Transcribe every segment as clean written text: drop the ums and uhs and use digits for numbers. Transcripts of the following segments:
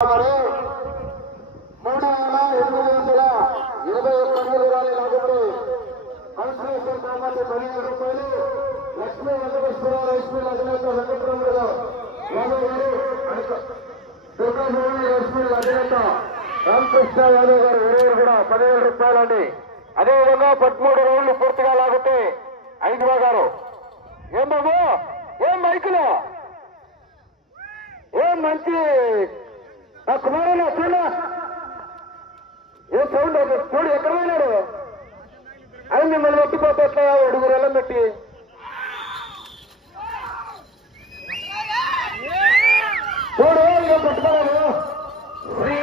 Lakshmi Venkateswararao rice mill అధినేత వెంకటరమణ యాదవ్ గారు, Durga Bhavani rice mill అధినేత రామకృష్ణ యాదవ్ గారు ఇరువురు కూడా 10,000 రూపాయలండి. అదేవిధంగా 13 రౌండ్లు పూర్తిగా లాగితే 5 గారు ఏం బాబు ఏం మైకులు ఏం మంచి నా కుమారుడు చూడ ఏ సౌండ్ చూడు ఎక్కడ పోయినాడు అది మిమ్మల్ని పెట్టిపోతే ఎట్లా 7 ఎల్లం పెట్టి చూడు ఇక పట్టుకోలేదు. శ్రీ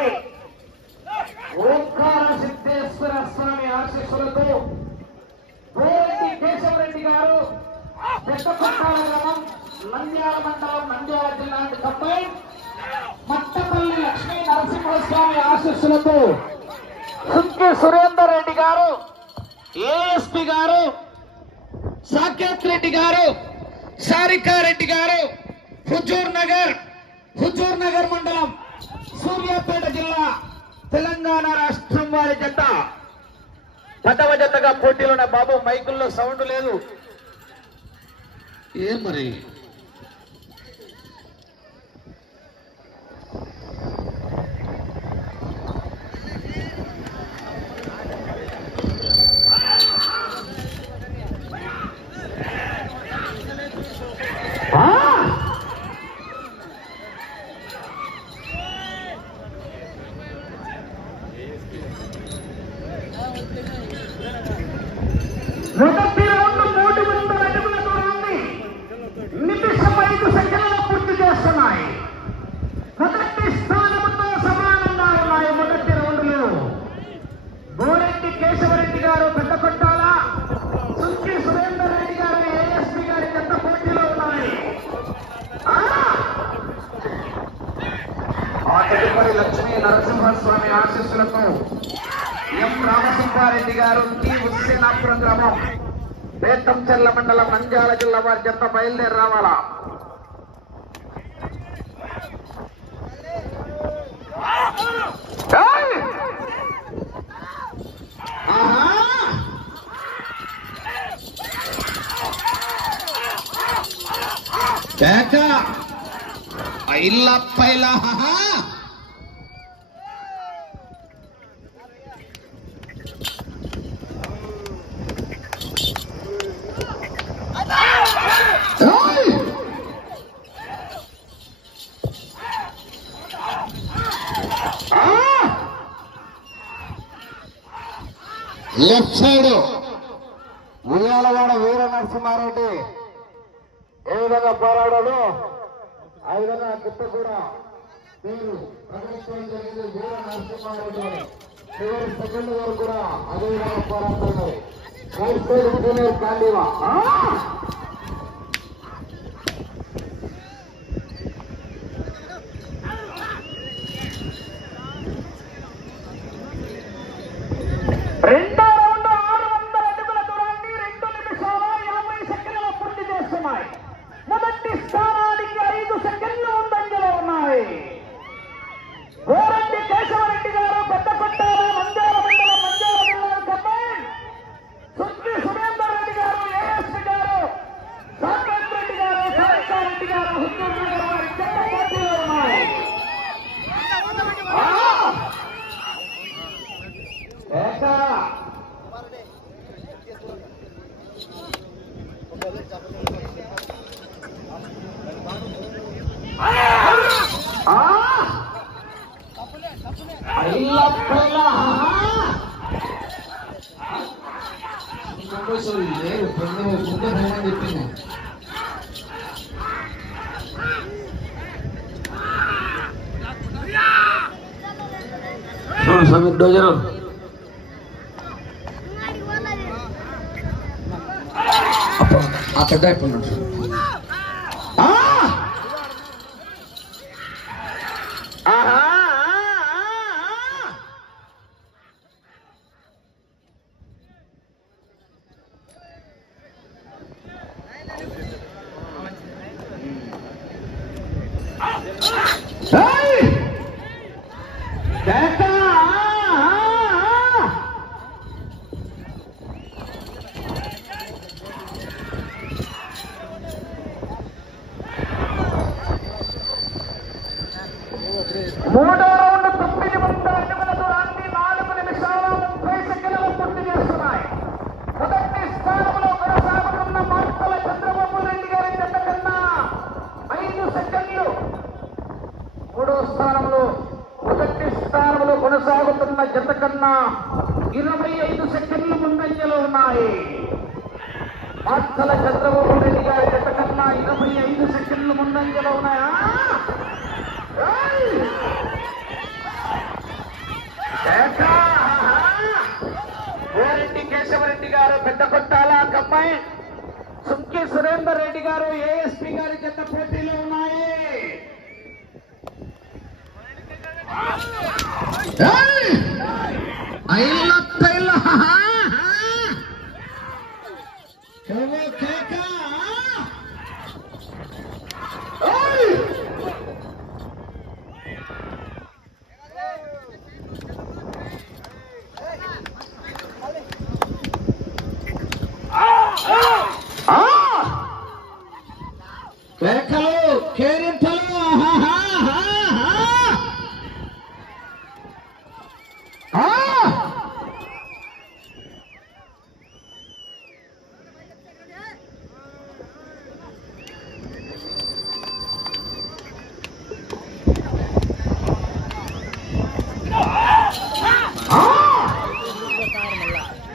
ఓంకార సిద్ధేశ్వర స్వామి ఆశీస్సులతో గోరెడ్డి కేశవరెడ్డి గారు పెద్దకొట్టాల గ్రామం నంద్యాల మండలం నంద్యాల జిల్లా కంబైన్ మట్టపల్లి లక్ష్మీ నరసింహస్వామి ఆశీస్సులతో సుంకి సురేందర్ రెడ్డి గారు ఏఎస్పీ గారు సాకేత్ రెడ్డి గారు సారికారెడ్డి గారు హుజూర్ నగర్ మండలం సూర్యాపేట జిల్లా తెలంగాణ రాష్ట్రం వారి జత 10వ జతగా పోటీలోనే బాబు మైకుల్లో సౌండ్ లేదు ఏం మరి మొదటి రౌండ్ 300 అడుగుల దూరాన్ని నిమిషం 5 సెకండ్లలో పూర్తి చేస్తున్నాయి. మొదటి స్థానంతో సమానంగా ఉన్నాయి. మొదటి రౌండ్లో గోరెడ్డి కేశవరెడ్డి గారు పెద్దకొట్టాల, సుంకి సురేందర్ రెడ్డి గారు ఏఎస్పీ గారి జత పోటీలో ఉన్నాయి. ఆ తదుపరి లక్ష్మీ నరసింహస్వామి ఆశీస్సులతో ఎం రామసుబ్బారెడ్డి గారు టి హుస్సేనాపురం గ్రామం బేతంచెర్ల మండలం నంద్యాల జిల్లా వారి జత బయలుదేరి రావాలా. పైలా లెఫ్ట్ సైడ్ ఉయ్యాలవాడ వీర నరసింహారెడ్డి ఏ విధంగా పోరాడాడు ఆ విధంగా గిట్ట కూడా పేరు ప్రకటించడం జరిగింది. వీర నరసింహారెడ్డి చివరి సెకండ్ వరకు కూడా అదే విధంగా పోరాడుతున్నారు. రైట్ సైడ్ ఇంజనీర్ కాండివా రెండో రౌండ్ 600 అడుగుల దూరాన్ని 2 నిమిషాల 50 సెకండ్ల పూర్తి చేస్తున్నాయి. మొదటి స్థానానికి 5 సెకండ్లు ముందంజలో ఉన్నాయి. గోరెడ్డి కేశవరెడ్డి గారు పెద్దకొట్టాల నంద్యాల మండలం నంద్యాల జిల్లా కంబైన్ సుంకి సురేందర్ రెడ్డి గారు ఏఎస్పీ గారు సాకేత్ రెడ్డి గారు సారికారెడ్డి గారు హుజూర్ నగర్ వారి జత పోటీలో ఉన్నాయి. సమీర్ డోజరు ఆ పెద్ద అయిపోయినాడు. మూడో రౌండ్ 9 అడుగుల దూరాన్ని 4 నిమిషాల 30 సెకండ్లలో పూర్తి చేస్తున్నాయి. మొదటి స్థానంలో కొనసాగుతున్న మార్తల చంద్రబాబు రెడ్డి గారి జత కన్నా 5 సెకండ్లు. మూడో స్థానంలో మొదటి స్థానంలో కొనసాగుతున్న జత కన్నా 25 సెకండ్లు ముందంజలో ఉన్నాయి. మార్తల చంద్రబాబు రెడ్డి గారి జత కన్నా 25 సెకండ్లు ముందంజలో ఉన్నాయా? కోరెడ్డి కేశవరెడ్డి గారు పెద్ద కొట్టాల కమ్మాయి, సుంకి సురేందర్ రెడ్డి గారు ఏఎస్పీ గారి జత పోటీలో ఉన్నాయి. కేకలు కేరింతలు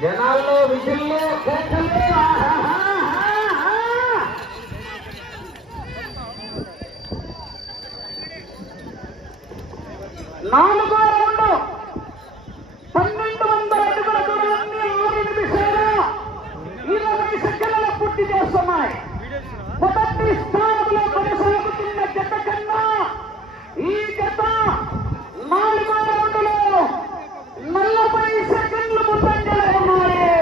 జనాల్లో విజుల్లో కేకలు. నాలుగో రౌండ్ 1200 అడుగుల దూరాన్ని 6 నిమిషాలు 20 సెకండ్లలో పూర్తి చేస్తున్నాయి. మొదటి స్థానంలో కొనసాగుతున్న జత కన్నా ఈ జత 4వ రౌండ్లో 40 సెకండ్లు ముందంజలో ఉన్నాయి.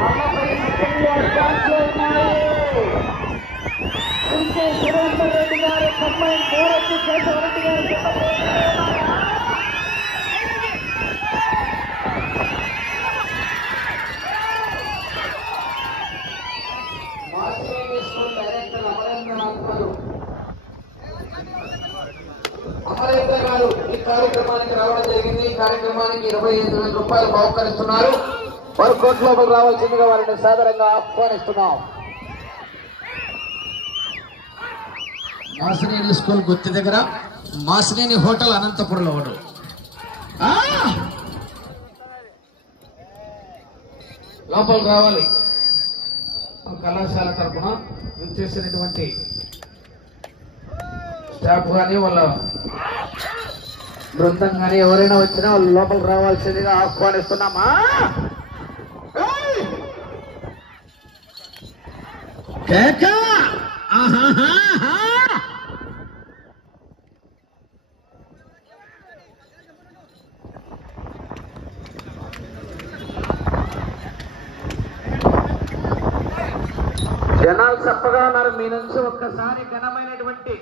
40 సెకండ్లు అడ్వాన్స్లో ఉన్నాయి. సురేందర్ రెడ్డి గారు కమ్మాయి, కోరెడ్డి కేశవరెడ్డి గారు అమరేంద్ర గారు ఈ కార్యక్రమానికి రావడం జరిగింది. ఈ కార్యక్రమానికి 25,000 రూపాయలు బహుకరిస్తున్నారు. వారు కోర్టు లోపల రావాల్సిందిగా వారిని సాదరంగా ఆహ్వానిస్తున్నాం. మాసినేని స్కూల్ గుత్తి దగ్గర, మాసినేని హోటల్ అనంతపురంలో వాడు. లోపల రావాలి. కళాశాల తరఫున చేసినటువంటి స్టాఫ్ కానీ వాళ్ళ బృందం కానీ ఎవరైనా వచ్చినా వాళ్ళు లోపల రావాల్సిందిగా ఆహ్వానిస్తున్నామా. జనాలు చప్పగా ఉన్నారు. మీ నుంచి ఒక్కసారి ఘనమైనటువంటి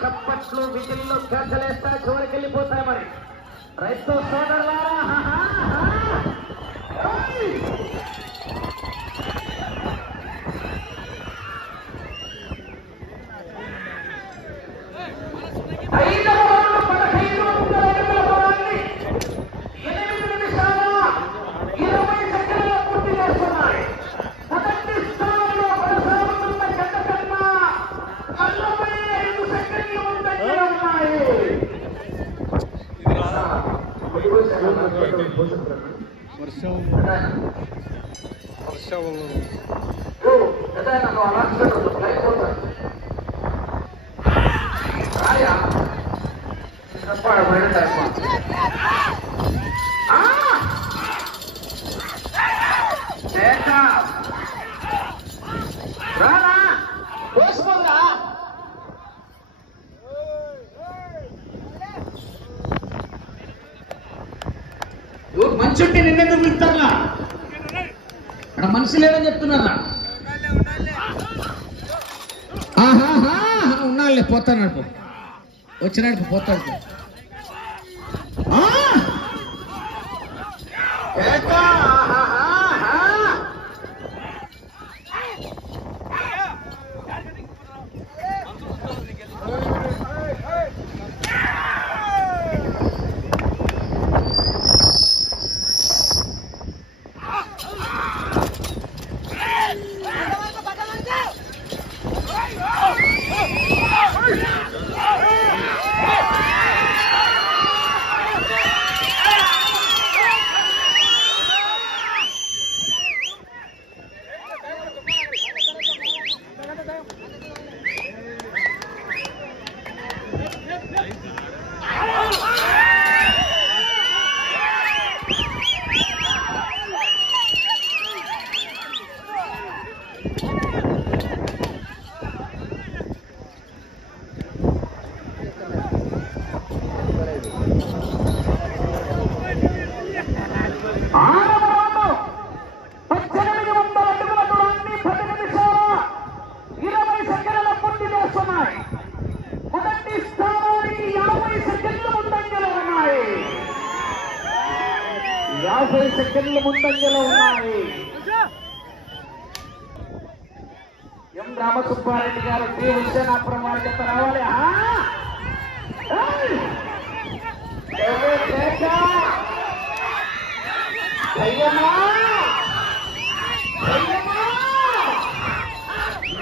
చప్పట్లు విజిల్లో కేకలేస్తా చివరికి వెళ్ళిపోతాయి. మరి రైతు సోదరులారా, మంచి ఉంటే నిన్నెందుకు పిలుస్తారా? అక్కడ మనిషి లేదని చెప్తున్నారా? ఉన్నాళ్ళే, పోతాను వచ్చినాడు పోతాడు. 50 సెకండ్ల ముందంజలో ఉన్నాయి. ఎం రామసుబ్బారెడ్డి గారు టి హుస్సేనాపురం వారి చేత రావాలి.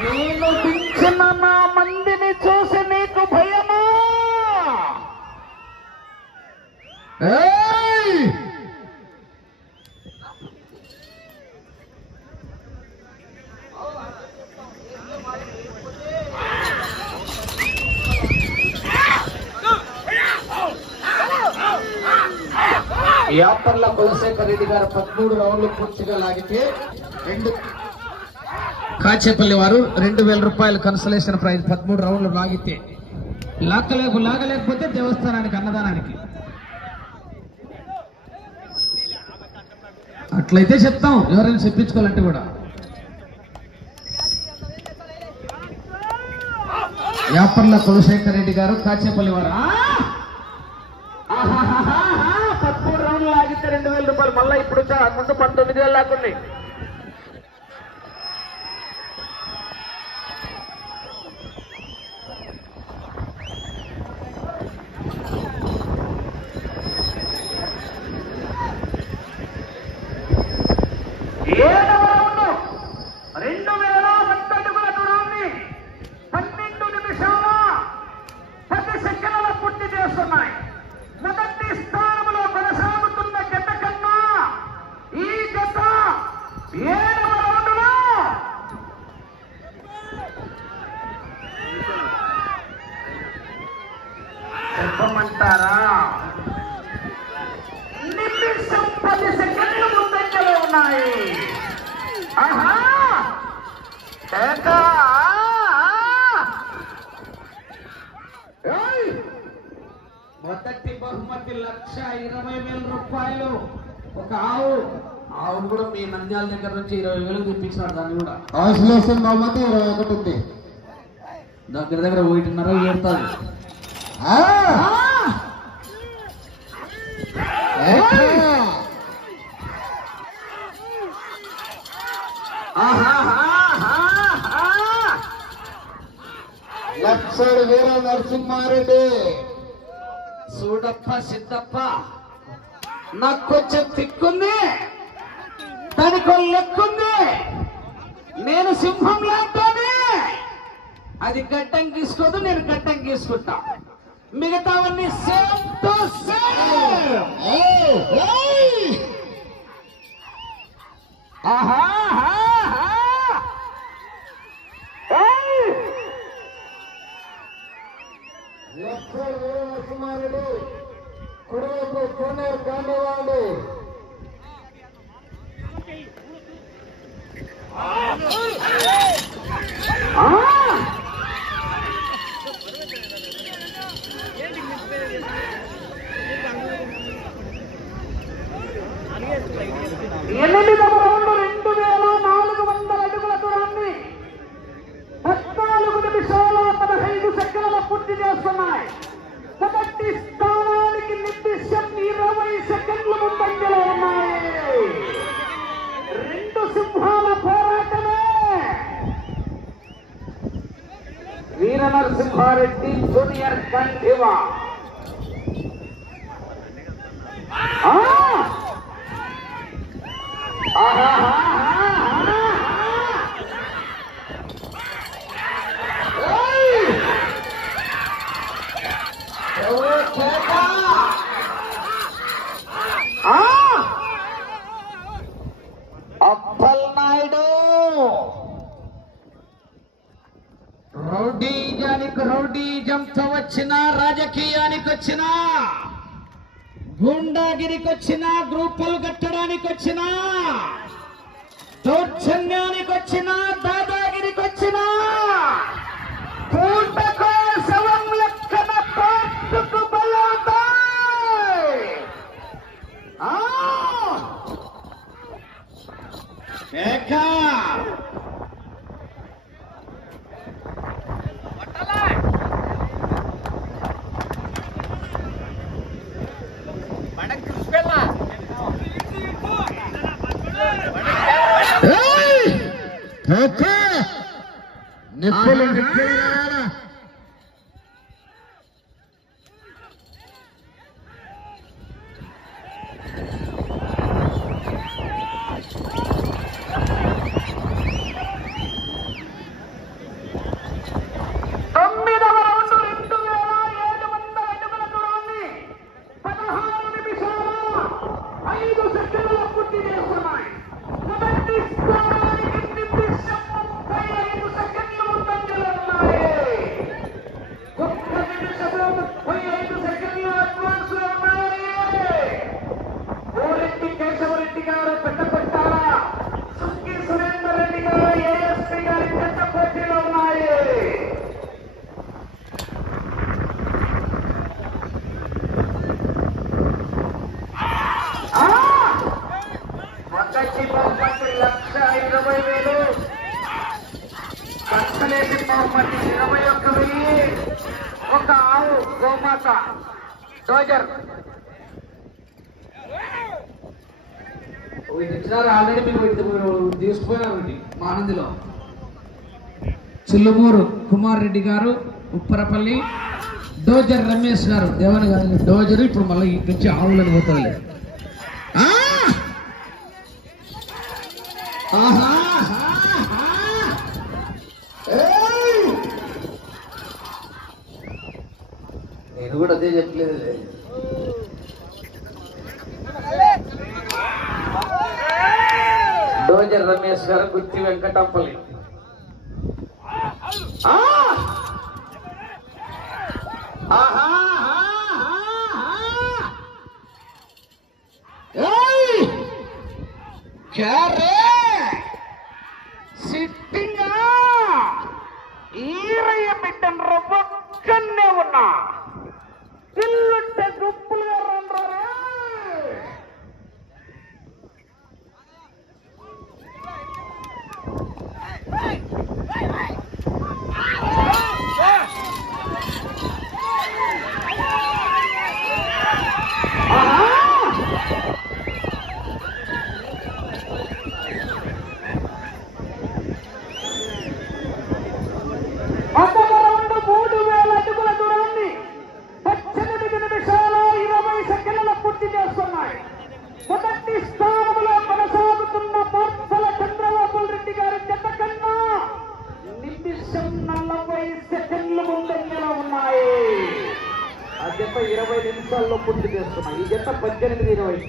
నేను దించిన నా మందిని చూసి నీకు భయమా? యాపర్ల కులశేఖర్ రెడ్డి గారు 13 రౌండ్లు పూర్తిగా లాగితే కాచేపల్లి వారు 2000 రూపాయలు కన్సలేషన్ ప్రైజ్ 13 రౌండ్లు లాగితే లాగలేకపోతే దేవస్థానానికి అన్నదానానికి అట్లయితే చెప్తాం. ఎవరైనా చెప్పించుకోవాలంటే కూడా యాపర్ల కులశేఖర్ రెడ్డి గారు కాచేపల్లి వారు 13 రౌండ్లు లాగితే 2000 రూపాయలు. మళ్ళీ ఇప్పుడు ముందు 19,000 లాక్కున్నాయి. చెప్పమంటారా? నిమిషం 10 సెకండ్లు ముందంజలో ఉన్నాయి. మొదటి బహుమతి 1,20,000 రూపాయలు. ఒక ఆవును కూడా మీ నంద్యాల దగ్గర నుంచి 20,000 తెప్పించినారు. దాన్ని కూడా ఆశ్లేషన్ బహుమతి 21 ఉంది. దగ్గర 1.5 ఏడుతుంది. Left side Veera Narasimha Reddy. చూడప్ప సిద్ధప్ప, నాకు కొంచెం తిక్కుంది, దానికి లెక్కుంది. నేను సింహం లాంటానే, అది గడ్డం తీసుకోదు, నేను గడ్డం తీసుకుంటా. మిగతావన్నీ same to same. Left side Veera Narasimha Reddy, కుడివైపు కోనేరు గాంధీవాడి. ఎనిమిదవ రౌండ్ 2,400 అడుగుల దూరాన్ని 14 నిమిషాల 15 సెకండ్ల పూర్తి చేస్తున్నాయి. మొదటి స్థానానికి నిర్దిష్టం 20 సెకండ్ల ముందంజలో ఉన్నాయి. 2 సింహాల పోరాటమే. వీర నరసింహారెడ్డి జూనియర్ కంఠివా. అప్పల్ నాయుడు రౌడీజంతో వచ్చిన, రాజకీయానికి వచ్చిన, గుండాగిరికి వచ్చిన, గ్రూపులు కట్టడానికి వచ్చిన, దౌర్జన్యానికి వచ్చిన, దాదాగిరికి వచ్చిన, పూటకో శవం లెక్కన పాటుకు బలవుతాయి. ఒక ఆవు గోమాత డోజర్ ఆల్రెడీ మీరు తీసుకుపోయినారు మానందిలో. చిల్లుమూరు కుమార్ రెడ్డి గారు, ఉప్పరపల్లి డోజర్ రమేష్ గారు, దేవని గారు డోజర్. ఇప్పుడు మళ్ళీ ఇటు నుంచి ఆవులను పోతుంది. నేను కూడా అదే చెప్పలేదు. డోజర్ రమేష్ గారు, గుత్తి వెంకటంపల్లి. సిట్టింగా ఈరయ్య బిడ్డను ఒక్కనే ఉన్నా ఇల్లుంటే గుప్పులుగా రండ్రా. మొదటి స్థానంలో కొనసాగుతున్న బొర్సల చంద్రబాబు రెడ్డి గారి జత కన్నా నిమిషం 40 సెకండ్లు ముందంజలో ఉన్నాయి. ఆ జత 20 నిమిషాల్లో పూర్తి చేస్తున్నాయి. ఈ జత 18-20.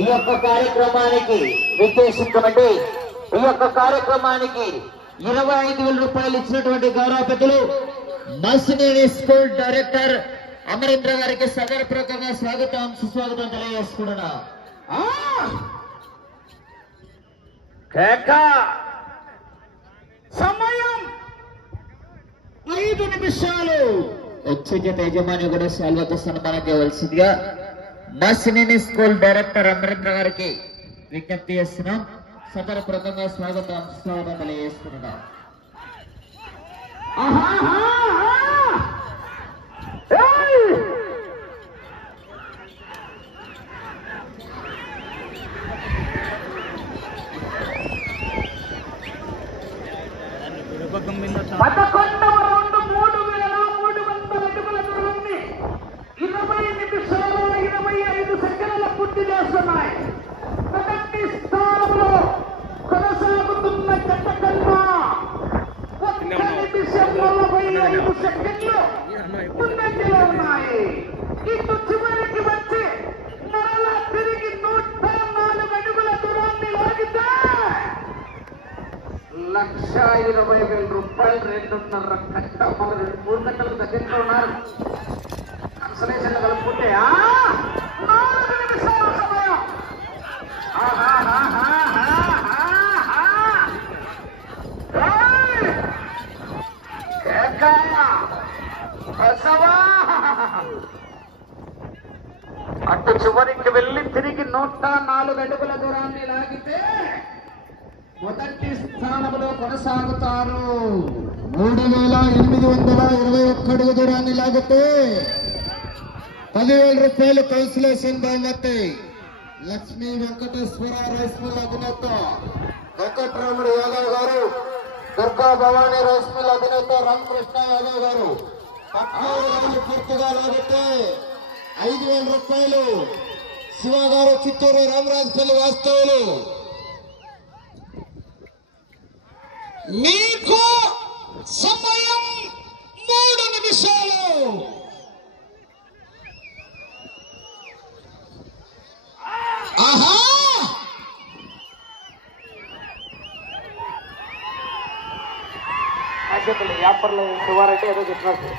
ఈ యొక్క కార్యక్రమానికి విశేషించబట్టి ఈ యొక్క కార్యక్రమానికి 25,000 రూపాయలు ఇచ్చినటువంటి గౌరవ పెద్దలు మసినేని స్కూల్ డైరెక్టర్ అమరేంద్ర గారికి సగర్పూర్వకంగా స్వాగతం సుస్వాగతం తెలియజేసుకుంటున్నా. సమయం 5 నిమిషాలు. వచ్చే యజమాని కూడా శాల్వతో సన్మానం చేయవలసిందిగా మసినేని స్కూల్ డైరెక్టర్ అమరేంద్ర గారికి విజ్ఞప్తి చేస్తున్నాం. సగర్పూర్వకంగా స్వాగతం సుస్వాగతం తెలియజేస్తున్నాం. పదకొండవ రౌండ్ 3,300 అడుగుల దూరాన్ని 20 నిమిషాలు 25 సెకండ్ల పూర్తి చేస్తున్నాయి. మొదటి స్థానంలో కొనసాగుతున్న జత కన్నా 1 నిమిషం 45 1,20,000 2.5 కట్ట 3 కట్టలు దగ్గరలో ఉన్నారు. కన్సలేషన్ కలుపుకుంటే 4 నిమిషాల సమయం. అటు చివరికి వెళ్ళి తిరిగి 104 అడుగుల దూరాన్ని లాగితే మొదటి స్థానంలో కొనసాగుతారు. 3,821 అడుగు దూరాన్ని లాగితే 10,000 రూపాయలు కన్సలేషన్ బహుమతి. లక్ష్మీ వెంకటేశ్వర రైస్ మిల్ అధినేత వెంకటరాముడు యాదవ్ గారు, దుర్గా భవానీ రైస్ మిల్ అధినేత రామకృష్ణ యాదవ్ గారు 14 రోజులు పూర్తిగా లాగితే 5,000 రూపాయలు. శివ గారు చిత్తూరు రామరాజపల్లి వాస్తవులు. మీకు సమయం 3 నిమిషాలు. ఆహా, వ్యాపారంలో శివారంటే ఏదో చెప్పినట్టు.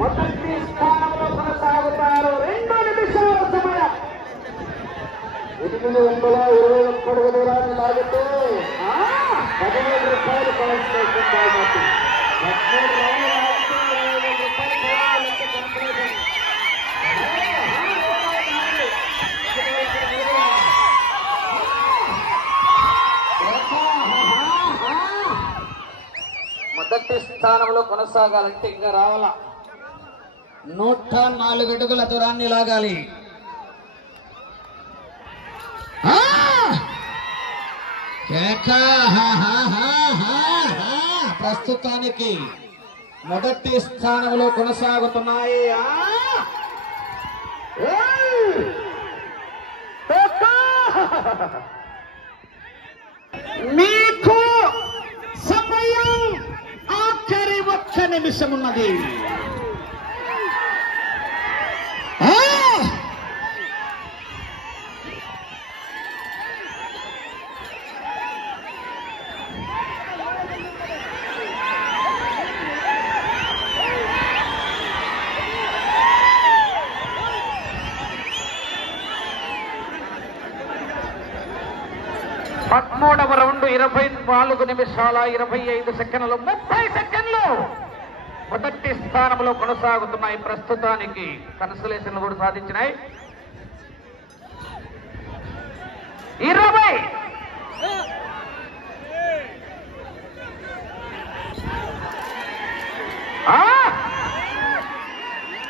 మొదటి స్థానంలో కొనసాగుతారు. 2 నిమిషాల సమయం. 821 అడుగు దూరాన్ని లాగితే 10,000 రూపాయలు కన్సలేషన్ బహుమతి. 13 రౌండ్లు లాగితే 20,000 రూపాయలు కన్సలేషన్. మొదటి స్థానంలో కొనసాగాలంటే ఇంకా రావాలా. 104 అడుగుల దూరాన్ని లాగాలి. ప్రస్తుతానికి మొదటి స్థానంలో కొనసాగుతున్నాయి. మీకు సమయం ఆఖరి 1 నిమిషం ఉన్నది. పదమూడవ రౌండ్ 24 నిమిషాల 25 సెకండ్లు 30 సెకండ్లు. మొదటి స్థానంలో కొనసాగుతున్నాయి. ప్రస్తుతానికి కన్సలేషన్ కూడా సాధించినాయి. 20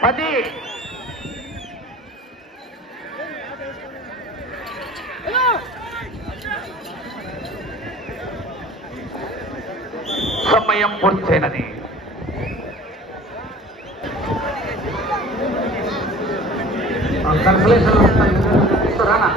10 సమయం పూర్తయినది. కన్సలేషన్ రానా